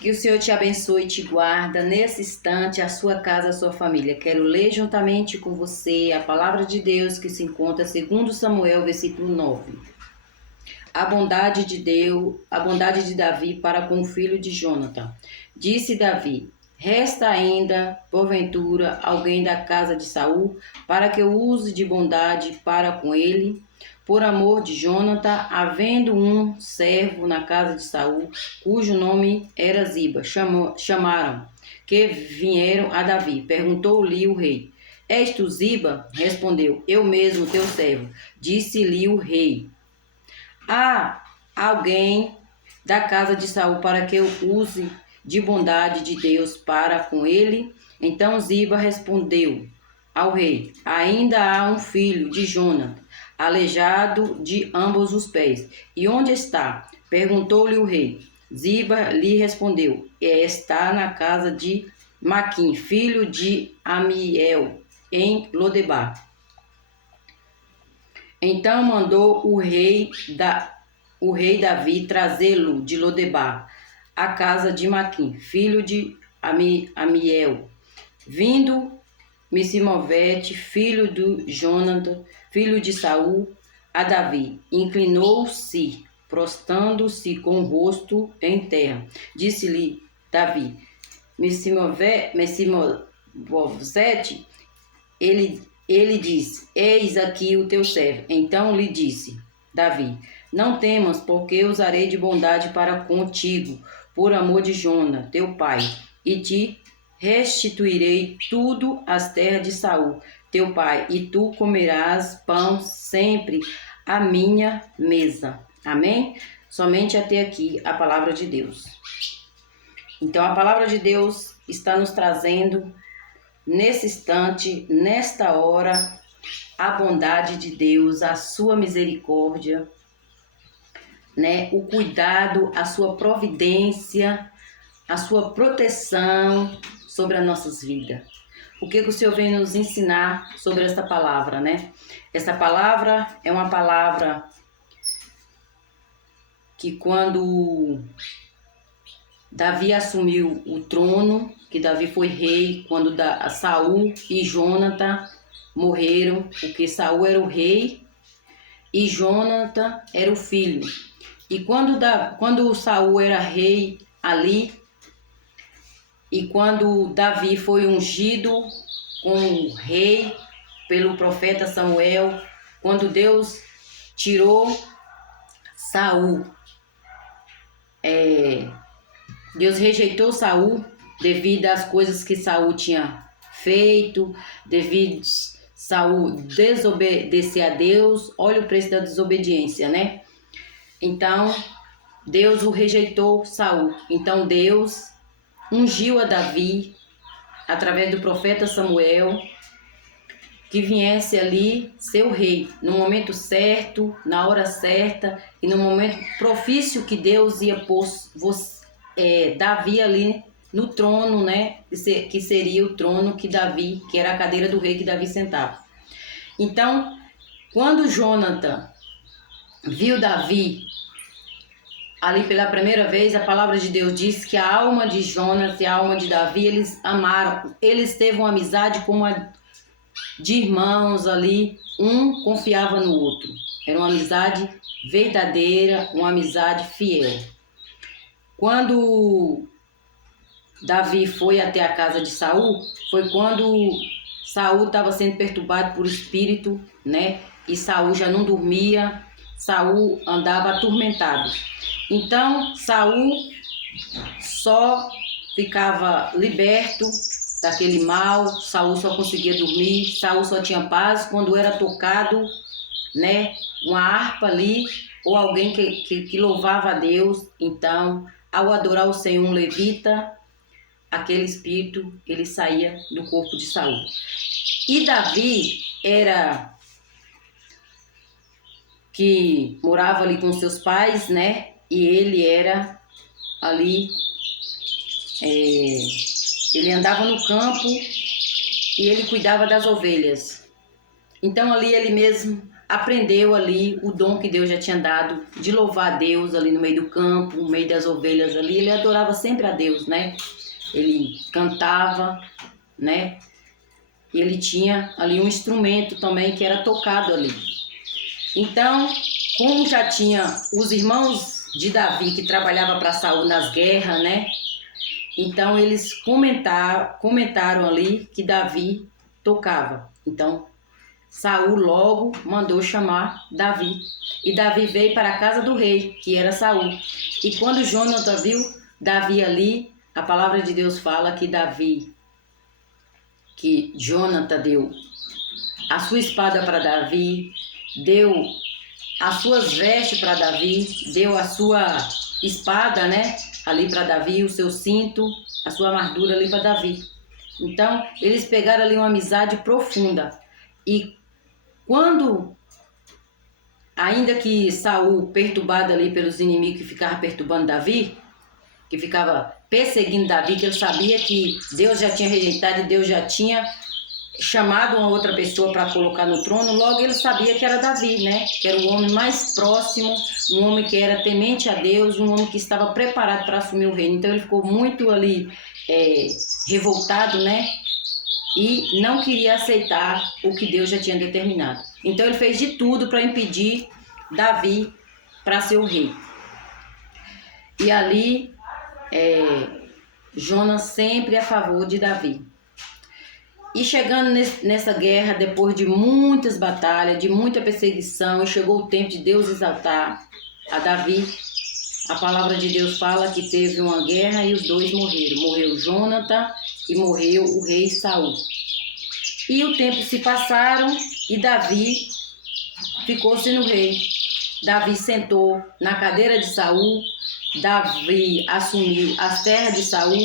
Que o Senhor te abençoe e te guarda nesse instante, a sua casa, a sua família. Quero ler juntamente com você a palavra de Deus que se encontra segundo Samuel, versículo 9. A bondade de Deus, a bondade de Davi para com o filho de Jonatã. Disse Davi: resta ainda, porventura, alguém da casa de Saul, para que eu use de bondade para com ele? Por amor de Jonatã, havendo um servo na casa de Saul, cujo nome era Ziba, chamaram, que vieram a Davi. Perguntou-lhe o rei: és tu Ziba? Respondeu: eu mesmo, teu servo. Disse-lhe o rei: há alguém da casa de Saul para que eu use de bondade de Deus para com ele? Então Ziba respondeu ao rei: ainda há um filho de Jonatã, aleijado de ambos os pés. E onde está? Perguntou-lhe o rei. Ziba lhe respondeu: está na casa de Maquim, filho de Amiel, em Lodebar. Então mandou o rei Davi trazê-lo de Lodebar, à casa de Maquim, filho de Amiel. Vindo Mesimovete, filho de Jonatã, filho de Saul, a Davi, inclinou-se, prostrando-se com o rosto em terra. Disse-lhe Davi: Mesimovete, ele disse: eis aqui o teu servo. Então lhe disse Davi: não temas, porque usarei de bondade para contigo, por amor de Jona, teu pai, e te restituirei tudo às terras de Saul, teu pai, e tu comerás pão sempre à minha mesa. Amém? Somente até aqui a palavra de Deus. Então a palavra de Deus está nos trazendo nesse instante, nesta hora, a bondade de Deus, a sua misericórdia, né? O cuidado, a sua providência, a sua proteção sobre as nossas vidas. O que o Senhor vem nos ensinar sobre esta palavra, né? Essa palavra é uma palavra que quando Davi assumiu o trono, que Davi foi rei, quando Saul e Jonatã morreram, porque Saul era o rei e Jonatã era o filho. E quando Saul era rei ali, e quando Davi foi ungido como rei pelo profeta Samuel, quando Deus tirou Saul, Deus rejeitou Saul devido às coisas que Saul tinha feito, devido Saul desobedecer a Deus. Olha o preço da desobediência, né? Então, Deus o rejeitou Saul. Então, Deus ungiu a Davi, através do profeta Samuel, que viesse ali ser o rei, no momento certo, na hora certa e no momento propício que Deus ia pôr Davi ali no trono, né? Que seria o trono que Davi, que era a cadeira do rei que Davi sentava. Então, quando Jonatã viu Davi ali pela primeira vez, a palavra de Deus diz que a alma de Jonatã e a alma de Davi, eles amaram, eles teve uma amizade como a de irmãos ali, um confiava no outro. Era uma amizade verdadeira, uma amizade fiel. Quando Davi foi até a casa de Saul, foi quando Saul estava sendo perturbado por espírito, né? E Saul já não dormia, Saul andava atormentado. Então Saul só ficava liberto daquele mal, Saul só conseguia dormir, Saul só tinha paz quando era tocado, né? Uma harpa ali, ou alguém que louvava a Deus. Então, ao adorar o Senhor, um levita, aquele espírito, ele saía do corpo de Saul. E Davi era que morava ali com seus pais, né? E ele era ali, ele andava no campo e ele cuidava das ovelhas. Então ali ele mesmo aprendeu ali o dom que Deus já tinha dado de louvar a Deus ali no meio do campo, no meio das ovelhas ali. Ele adorava sempre a Deus, né? Ele cantava, né? E ele tinha ali um instrumento também que era tocado ali. Então, como já tinha os irmãos de Davi que trabalhavam para Saul nas guerras, né? Então eles comentaram ali que Davi tocava. Então Saul logo mandou chamar Davi. E Davi veio para a casa do rei, que era Saul. E quando Jonathan viu Davi ali, a palavra de Deus fala que Jonathan deu a sua espada para Davi, deu as suas vestes para Davi, deu a sua espada, né, ali para Davi, o seu cinto, a sua armadura ali para Davi. Então, eles pegaram ali uma amizade profunda. E quando, ainda que Saul, perturbado ali pelos inimigos que ficavam perturbando Davi, que ficava perseguindo Davi, que ele sabia que Deus já tinha rejeitado e Deus já tinha chamado uma outra pessoa para colocar no trono, logo ele sabia que era Davi, né? Que era o homem mais próximo, um homem que era temente a Deus, um homem que estava preparado para assumir o reino. Então ele ficou muito ali revoltado, né? E não queria aceitar o que Deus já tinha determinado. Então ele fez de tudo para impedir Davi para ser o rei. E ali Jonas sempre a favor de Davi. E chegando nessa guerra, depois de muitas batalhas, de muita perseguição, e chegou o tempo de Deus exaltar a Davi, a palavra de Deus fala que teve uma guerra e os dois morreram. Morreu Jonathan e morreu o rei Saul. E o tempo se passaram e Davi ficou sendo rei. Davi sentou na cadeira de Saul, Davi assumiu as terras de Saul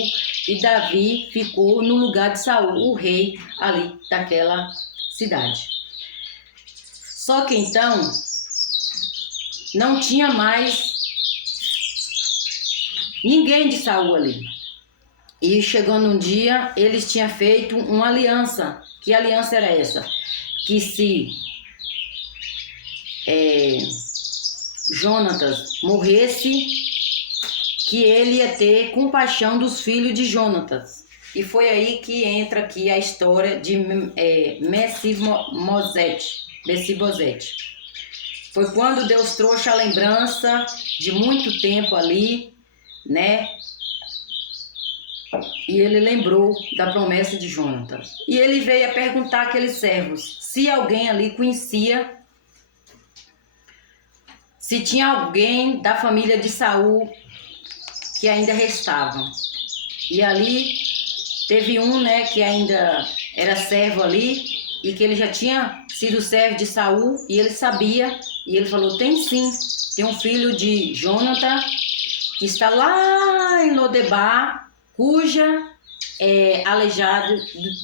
e Davi ficou no lugar de Saul, o rei ali daquela cidade. Só que então não tinha mais ninguém de Saul ali. E chegando um dia, eles tinham feito uma aliança. Que aliança era essa? Que se Jonatas morresse, que ele ia ter compaixão dos filhos de Jonatas. E foi aí que entra aqui a história de Mefibosete. Foi quando Deus trouxe a lembrança de muito tempo ali, né? E ele lembrou da promessa de Jonatas. E ele veio a perguntar àqueles servos se alguém ali conhecia, se tinha alguém da família de Saul que ainda restavam. E ali teve um, né, que ainda era servo ali e que ele já tinha sido servo de Saul e ele sabia, e ele falou: tem sim, tem um filho de Jonathan que está lá em Lodebar, cuja aleijado de